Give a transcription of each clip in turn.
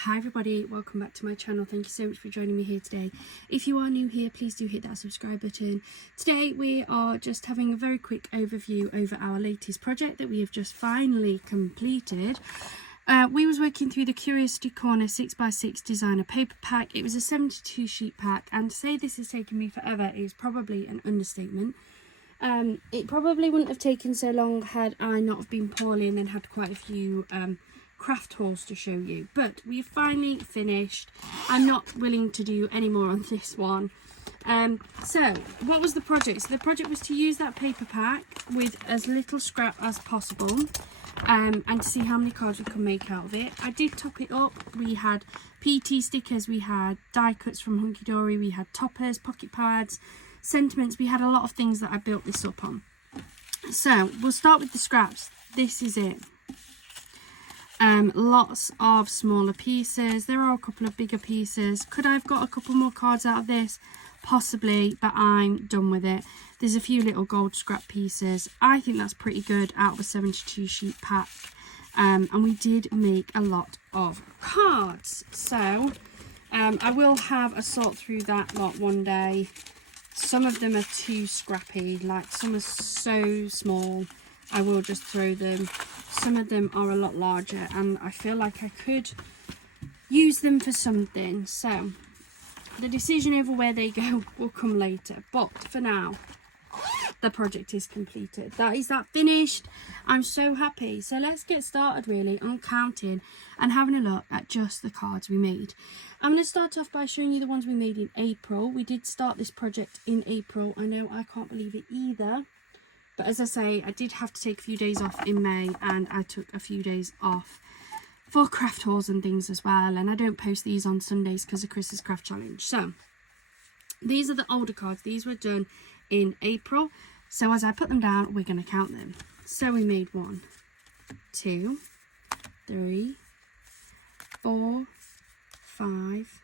Hi everybody, welcome back to my channel. Thank you so much for joining me here today. If you are new here, please do hit that subscribe button. Today we are just having a very quick overview over our latest project that we have just finally completed. We was working through the Curiosity Corner 6x6 designer paper pack. It was a 72 sheet pack, and to say this has taken me forever is probably an understatement. It probably wouldn't have taken so long had I not have been poorly and then had quite a few craft hauls to show you, but we've finally finished. I'm not willing to do any more on this one. So what was the project? So the project was to use that paper pack with as little scrap as possible, and to see how many cards we could make out of it. I did top it up. We had PT stickers, we had die cuts from Hunky Dory, we had toppers, pocket pads, sentiments. We had a lot of things that I built this up on. So we'll start with the scraps. This is it. Lots of smaller pieces. There are a couple of bigger pieces. Could I have got a couple more cards out of this? Possibly, but I'm done with it. There's a few little gold scrap pieces. I think that's pretty good out of a 72 sheet pack. And we did make a lot of cards. So I will have a sort through that lot one day. Some of them are too scrappy, like some are so small I will just throw them. Some of them are a lot larger and I feel like I could use them for something. So the decision over where they go will come later. But for now, the project is completed. That is that finished. I'm so happy. So let's get started really on counting and having a look at just the cards we made. I'm going to start off by showing you the ones we made in April. We did start this project in April. I know, I can't believe it either. But as I say, I did have to take a few days off in May, and I took a few days off for craft hauls and things as well. And I don't post these on Sundays because of Chris's Craft Challenge. So these are the older cards. These were done in April. So as I put them down, we're going to count them. So we made 1, 2, 3, 4, 5,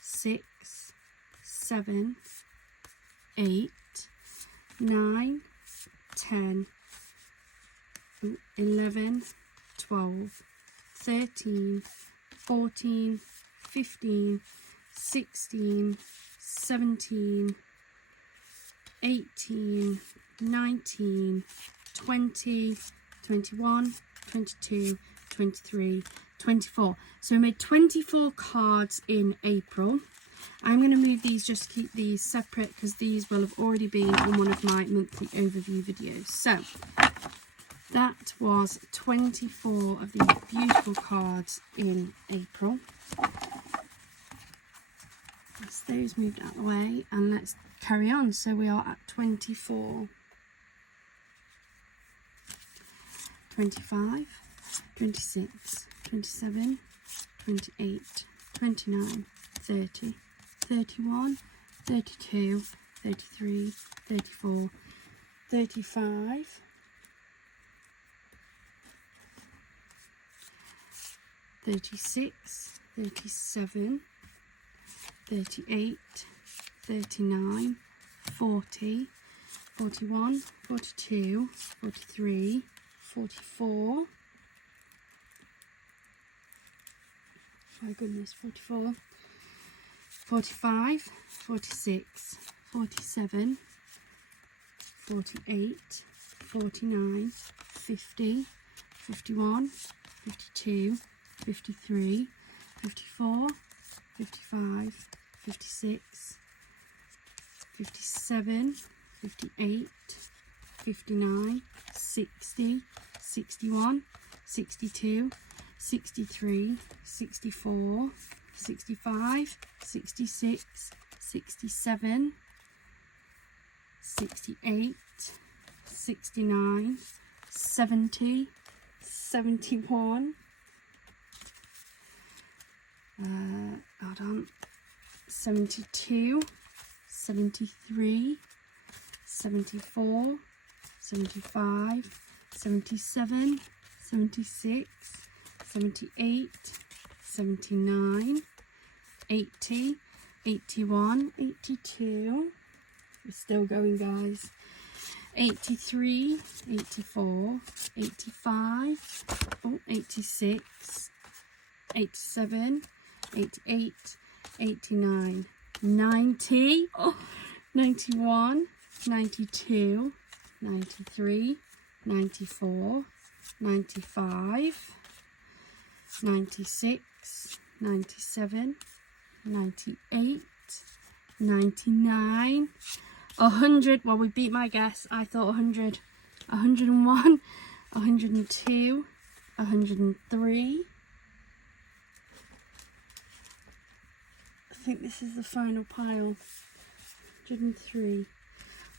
6, 7, 8, 9, 10, 11, 12, 13, 14, 15, 16, 17, 18, 19, 20, 21, 22, 23, 24. So we made 24 cards in April. I'm going to move these just to keep these separate because these will have already been on one of my monthly overview videos. So that was 24 of these beautiful cards in April. That's those moved out of the way, and let's carry on. So we are at 24, 25, 26, 27, 28, 29, 30, 31, 32, 33, 34, 35, 36, 37, 38, 39, 40, 41, 42, 43, 44, my goodness, 44, 45, 46, 47, 48, 49, 50, 51, 52, 53, 54, 55, 56, 57, 58, 59, 60, 61, 62, 63, 64, 65, 66, 67, 68, 69, 70, 71, hold on, 72, 73, 74, 75, 77, 76, 78, 79, 80, 81, 82, we're still going guys, 83, 84, 85, 86, 87, 88, 89, 90, oh, 91, 92, 93, 94, 95, 96, 97, 98, 99, 100. Well, we beat my guess. I thought 100, 101, 102, 103. I think this is the final pile. 103,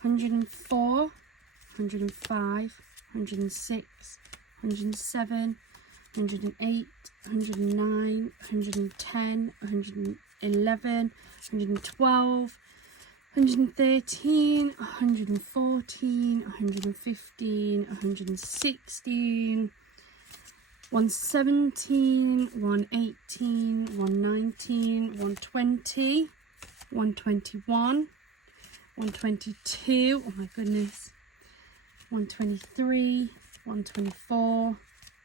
104, 105, 106, 107, 108, 109, 110, 111, 112, 113, 114, 115, 116, 117, 118, 119, 120, 121, 122, oh my goodness, 123, 124,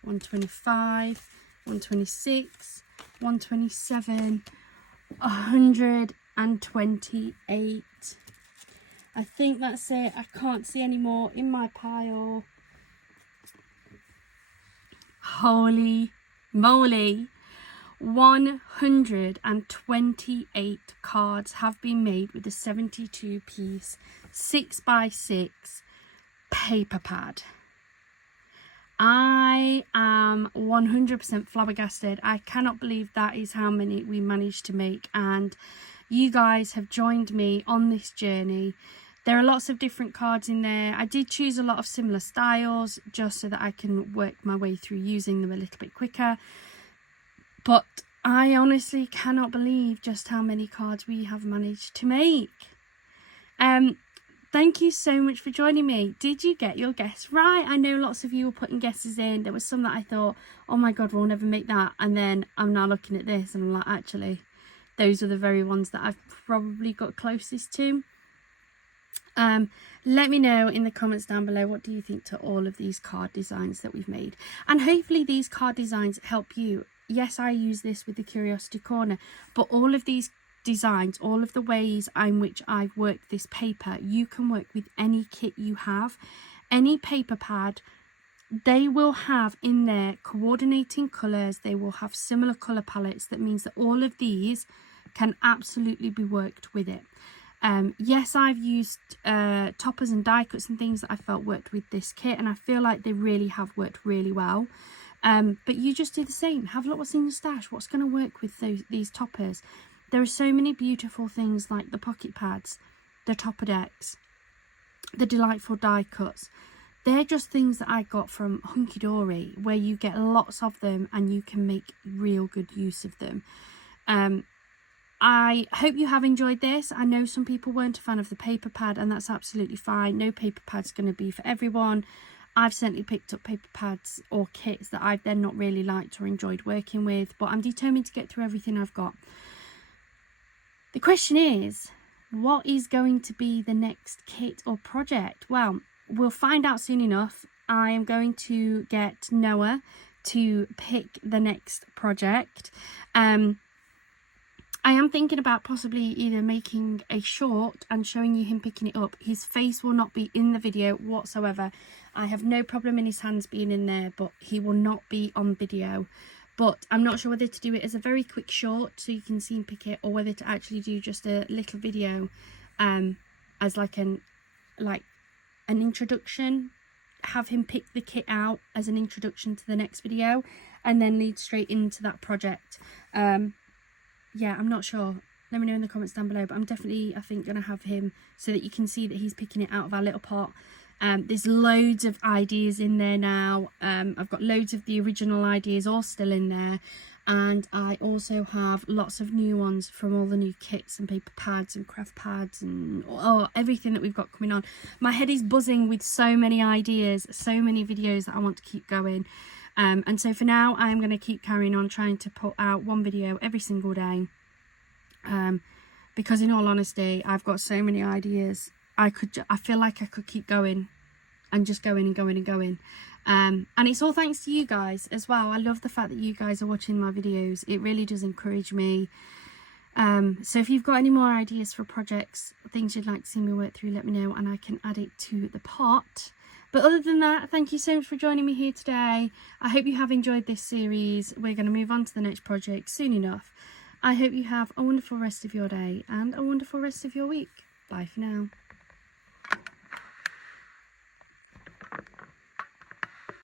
125, 126, 127, 128. I think that's it. I can't see any more in my pile. Holy moly. 128 cards have been made with a 72 piece 6x6 paper pad. I am 100% flabbergasted. I cannot believe that is how many we managed to make, and you guys have joined me on this journey. There are lots of different cards in there. I did choose a lot of similar styles just so that I can work my way through using them a little bit quicker. But I honestly cannot believe just how many cards we have managed to make. Thank you so much for joining me. Did you get your guess right? I know lots of you were putting guesses in. There was some that I thought, oh my God, we'll never make that. And then I'm now looking at this and I'm like, actually, those are the very ones that I've probably got closest to. Let me know in the comments down below, what do you think to all of these card designs that we've made? And hopefully these card designs help you. Yes, I use this with the Curiosity Corner, but all of these designs, all of the ways in which I've worked this paper, you can work with any kit you have. Any paper pad, they will have in there coordinating colours, they will have similar colour palettes. That means that all of these can absolutely be worked with it. Yes, I've used toppers and die cuts and things that I felt worked with this kit, and I feel like they really have worked really well. But you just do the same. Have a look what's in your stash, what's going to work with these toppers. There are so many beautiful things like the pocket pads, the topper decks, the delightful die cuts. They're just things that I got from Hunky Dory, where you get lots of them and you can make real good use of them. I hope you have enjoyed this. I know some people weren't a fan of the paper pad, and that's absolutely fine. No paper pad's going to be for everyone. I've certainly picked up paper pads or kits that I've then not really liked or enjoyed working with, but I'm determined to get through everything I've got. The question is, what is going to be the next kit or project? Well, we'll find out soon enough. I am going to get Noah to pick the next project. I am thinking about possibly either making a short and showing you him picking it up. His face will not be in the video whatsoever. I have no problem in his hands being in there, but he will not be on video. But I'm not sure whether to do it as a very quick short so you can see him pick it, or whether to actually do just a little video as like an introduction. Have him pick the kit out as an introduction to the next video, and then lead straight into that project. Yeah, I'm not sure. Let me know in the comments down below, but I'm definitely, I think, going to have him so that you can see that he's picking it out of our little pot. There's loads of ideas in there now. I've got loads of the original ideas all still in there, and I also have lots of new ones from all the new kits and paper pads and craft pads and everything that we've got coming on. My head is buzzing with so many ideas, so many videos that I want to keep going. And so for now, I'm going to keep carrying on trying to put out one video every single day, because in all honesty, I've got so many ideas. I feel like I could keep going and just going and going and going. And it's all thanks to you guys as well. I love the fact that you guys are watching my videos. It really does encourage me. So if you've got any more ideas for projects, things you'd like to see me work through, let me know and I can add it to the pot. But other than that, thank you so much for joining me here today. I hope you have enjoyed this series. We're going to move on to the next project soon enough. I hope you have a wonderful rest of your day and a wonderful rest of your week. Bye for now.